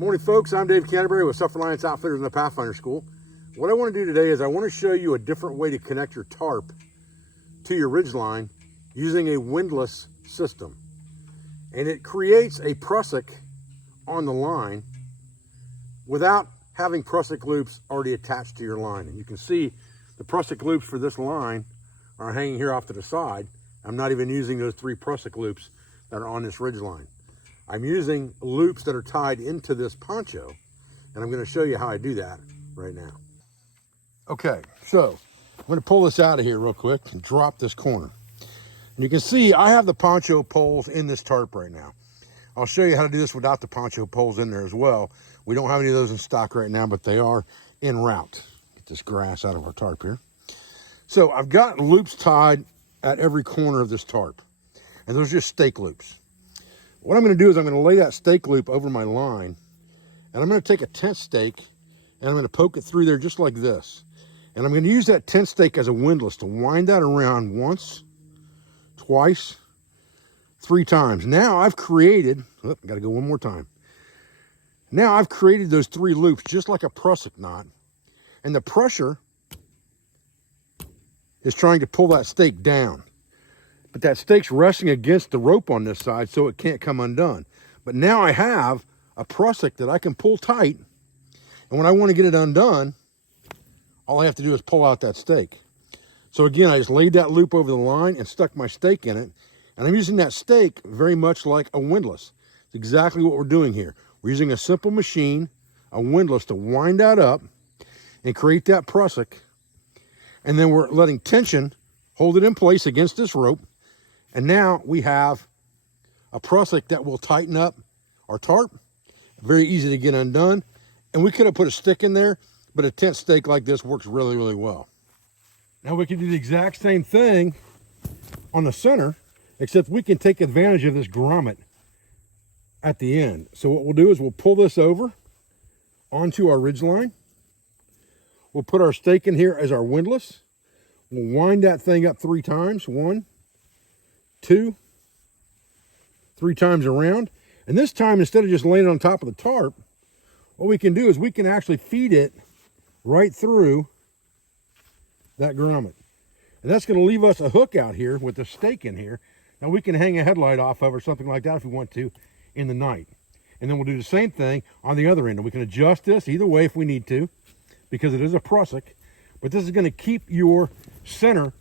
Morning folks, I'm Dave Canterbury with Self-Reliance Outfitters in the Pathfinder School. What I want to do today is I want to show you a different way to connect your tarp to your ridgeline using a windlass system. And it creates a Prussic on the line without having Prussic loops already attached to your line. And you can see the Prussic loops for this line are hanging here off to the side. I'm not even using those 3 Prussic loops that are on this ridgeline. I'm using loops that are tied into this poncho, and I'm going to show you how I do that right now. Okay, so I'm going to pull this out of here real quick and drop this corner. And you can see I have the poncho poles in this tarp right now. I'll show you how to do this without the poncho poles in there as well. We don't have any of those in stock right now, but they are en route. Get this grass out of our tarp here. So I've got loops tied at every corner of this tarp, and those are just stake loops. What I'm going to do is I'm going to lay that stake loop over my line, and I'm going to take a tent stake and I'm going to poke it through there just like this. And I'm going to use that tent stake as a windlass to wind that around once, twice, 3 times. Now I've created, got to go one more time. Now I've created those 3 loops just like a Prussic knot, and the pressure is trying to pull that stake down. But that stake's resting against the rope on this side, so it can't come undone. But now I have a Prussic that I can pull tight, and when I want to get it undone, all I have to do is pull out that stake. So again, I just laid that loop over the line and stuck my stake in it, and I'm using that stake very much like a windlass. It's exactly what we're doing here. We're using a simple machine, a windlass, to wind that up and create that Prussic, and then we're letting tension hold it in place against this rope. And now we have a Prussic that will tighten up our tarp. Very easy to get undone. And we could have put a stick in there, but a tent stake like this works really, really well. Now we can do the exact same thing on the center, except we can take advantage of this grommet at the end. So what we'll do is we'll pull this over onto our ridgeline. We'll put our stake in here as our windlass. We'll wind that thing up 3 times. 1, 2, 3 times around. And this time, instead of just laying it on top of the tarp, what we can do is we can actually feed it right through that grommet. And that's going to leave us a hook out here with the stake in here. Now we can hang a headlight off of or something like that if we want to in the night. And then we'll do the same thing on the other end. And we can adjust this either way if we need to, because it is a Prussic. But this is going to keep your center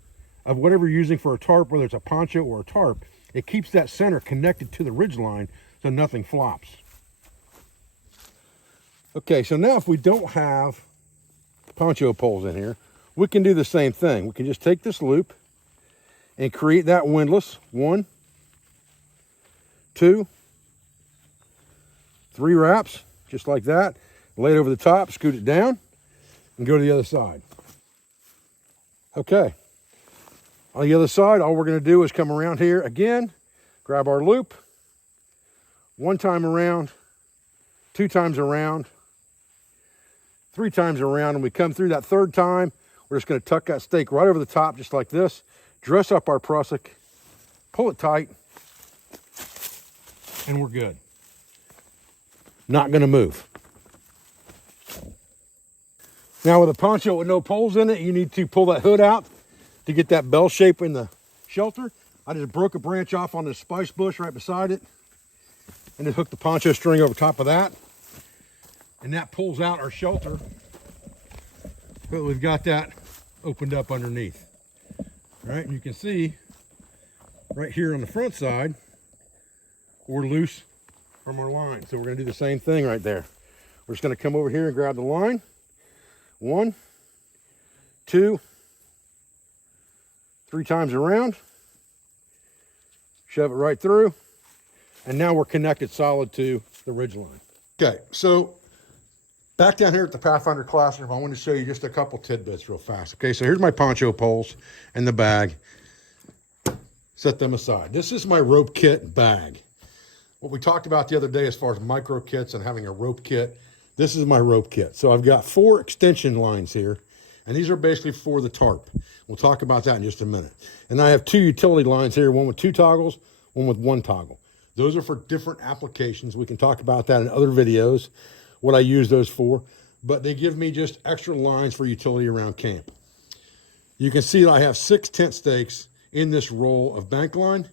of whatever you're using for a tarp, whether it's a poncho or a tarp. It keeps that center connected to the ridge line so nothing flops. Okay, so now if we don't have poncho poles in here, we can do the same thing. We can just take this loop and create that windlass. 1, 2, 3 wraps, just like that. Lay it over the top, scoot it down, and go to the other side. Okay, on the other side, all we're going to do is come around here again, grab our loop, 1 time around, 2 times around, 3 times around, and we come through that 3rd time, we're just going to tuck that stake right over the top just like this, dress up our Prussic, pull it tight, and we're good. Not going to move. Now with a poncho with no poles in it, you need to pull that hood out to get that bell shape in the shelter. I just broke a branch off on this spice bush right beside it and just hooked the poncho string over top of that. And that pulls out our shelter, but we've got that opened up underneath. All right, and you can see right here on the front side, we're loose from our line. So we're gonna do the same thing right there. We're just gonna come over here and grab the line. 1, 2, 3 times around, shove it right through, and now we're connected solid to the ridge line. Okay, so back down here at the Pathfinder classroom, I want to show you just a couple tidbits real fast. Okay, so here's my poncho poles and the bag. Set them aside. This is my rope kit bag. What we talked about the other day as far as micro kits and having a rope kit, this is my rope kit. So I've got 4 extension lines here, and these are basically for the tarp. We'll talk about that in just a minute. And I have 2 utility lines here, one with 2 toggles, one with 1 toggle. Those are for different applications. We can talk about that in other videos, what I use those for, but they give me just extra lines for utility around camp. You can see that I have 6 tent stakes in this roll of bank line.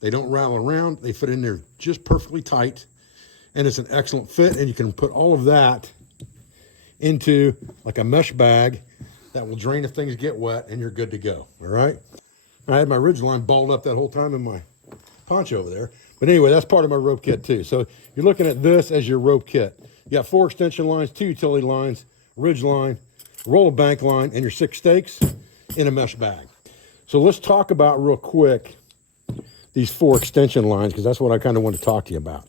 They don't rattle around. They fit in there just perfectly tight, and it's an excellent fit, and you can put all of that into like a mesh bag that will drain if things get wet, and you're good to go, all right? I had my Ridgeline balled up that whole time in my poncho over there. But anyway, that's part of my rope kit too. So you're looking at this as your rope kit. You got 4 extension lines, 2 utility lines, Ridgeline, roll of bank line, and your 6 stakes in a mesh bag. So let's talk about real quick these 4 extension lines, because that's what I kind of want to talk to you about.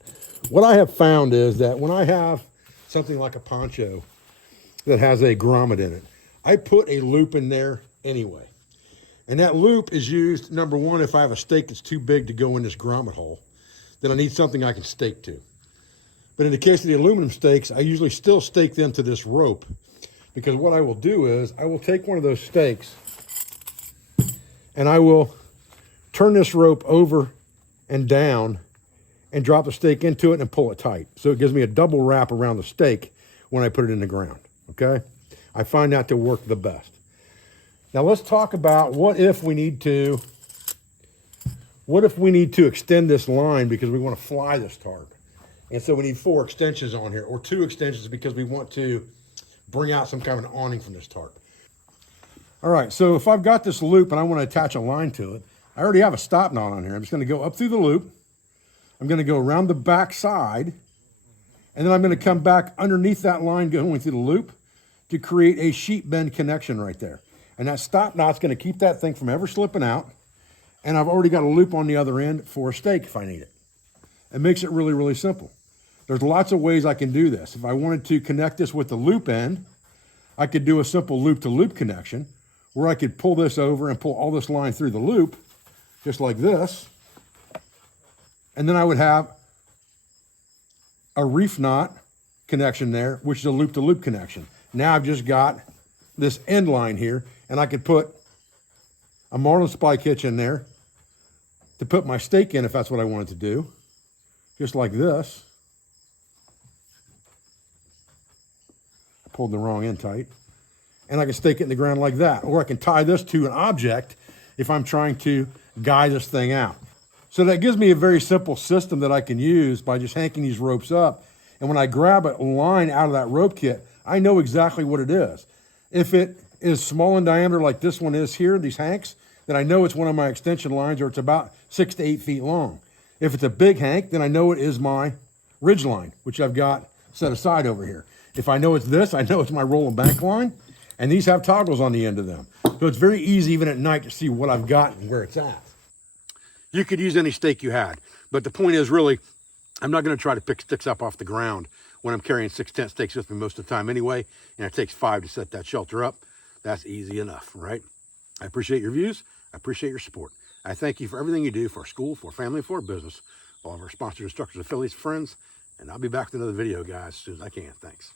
What I have found is that when I have something like a poncho that has a grommet in it, I put a loop in there anyway. And that loop is used, number one, if I have a stake that's too big to go in this grommet hole, then I need something I can stake to. But in the case of the aluminum stakes, I usually still stake them to this rope, because what I will do is I will take one of those stakes and I will turn this rope over and down and drop the stake into it and pull it tight. So it gives me a double wrap around the stake when I put it in the ground, okay? I find that to work the best. Now let's talk about what if we need to extend this line because we want to fly this tarp. And so we need 4 extensions on here, or 2 extensions because we want to bring out some kind of an awning from this tarp. All right, so if I've got this loop and I want to attach a line to it, I already have a stop knot on here. I'm just going to go up through the loop. I'm going to go around the back side, and then I'm going to come back underneath that line going through the loop to create a sheet bend connection right there. And that stop knot's going to keep that thing from ever slipping out. And I've already got a loop on the other end for a stake if I need it. It makes it really, really simple. There's lots of ways I can do this. If I wanted to connect this with the loop end, I could do a simple loop-to-loop connection where I could pull this over and pull all this line through the loop, just like this. And then I would have a reef knot connection there, which is a loop-to-loop connection. Now I've just got this end line here, and I could put a marlin spike hitch in there to put my stake in if that's what I wanted to do, just like this. I pulled the wrong end tight. And I can stake it in the ground like that. Or I can tie this to an object if I'm trying to guide this thing out. So that gives me a very simple system that I can use by just hanking these ropes up. And when I grab a line out of that rope kit, I know exactly what it is. If it is small in diameter like this one is here, these hanks, then I know it's one of my extension lines, or it's about 6 to 8 feet long. If it's a big hank, then I know it is my Ridgeline, which I've got set aside over here. If I know it's this, I know it's my roll and bank line, and these have toggles on the end of them. So it's very easy even at night to see what I've got and where it's at. You could use any stake you had, but the point is really, I'm not gonna try to pick sticks up off the ground when I'm carrying 6 tent stakes with me most of the time anyway, and it takes 5 to set that shelter up. That's easy enough, right? I appreciate your views. I appreciate your support. I thank you for everything you do for our school, for our family, for our business, all of our sponsors, instructors, affiliates, friends, and I'll be back with another video, guys, as soon as I can. Thanks.